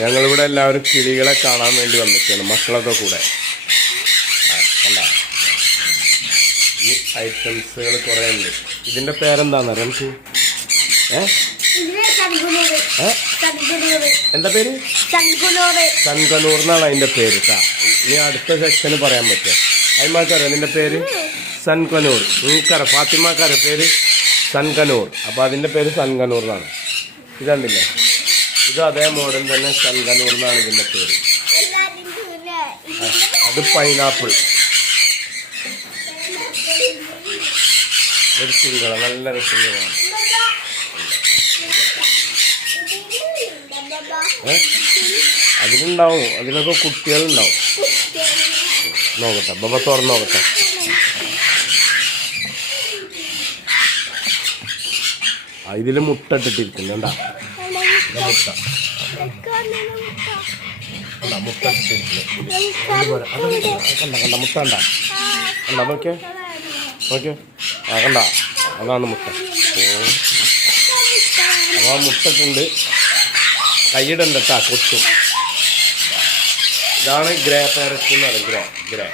ഞങ്ങളിവിടെ എല്ലാവരും കിളികളെ കാണാൻ വേണ്ടി വന്നിട്ടാണ് മക്കളൊക്കെ കൂടെ. കണ്ട ഈ ഐറ്റംസുകൾ കുറേ ഉണ്ട്. ഇതിൻ്റെ പേരെന്താണെന്നറിയാം നമുക്ക്? എന്താ പേര്? സൻകനൂർ എന്നാണ് അതിൻ്റെ പേര് കേട്ടാ. ഇനി അടുത്ത സെക്ഷന് പറയാൻ പറ്റുമോ? അയിമാക്കറിയാം നിൻ്റെ പേര്? സൻകനൂർ. നിങ്ങൾക്കറിയാം ഫാത്തിമാക്കറിയാം പേര് സൻകനൂർ. അപ്പോൾ അതിൻ്റെ പേര് സൻകനൂർ എന്നാണ്. ഇതുണ്ടില്ലേ, ഇത് അതേ മോഡൽ തന്നെ സൻകനൂർ എന്നാണ് ഇതിൻ്റെ പേര്. അത് പൈനാപ്പിൾ. രസിങ്ങള നല്ല രസിങ്ങളാണ്. അതിലുണ്ടാവും, അതിലൊക്കെ കുട്ടികളുണ്ടാവും. നോക്കട്ടെ, ബബ തുറന്ന് നോക്കട്ടെ. ഇതിൽ മുട്ട ഇട്ടിട്ടിരിക്കുന്നു. എന്താ മുട്ട? മുട്ട ഇട്ടിട്ടിരിക്കുന്നു. കണ്ട മുട്ട കണ്ട നോക്കിയേ നോക്കിയേ. കണ്ട അതാണ് മുട്ട. അപ്പോൾ മുട്ടിട്ടുണ്ട്. കൈയിടണ്ട കേട്ടാ, കൊത്തും. ഇതാണ് ഗ്രേ പാരറ്റ് എന്ന് പറയും. ഗ്രേ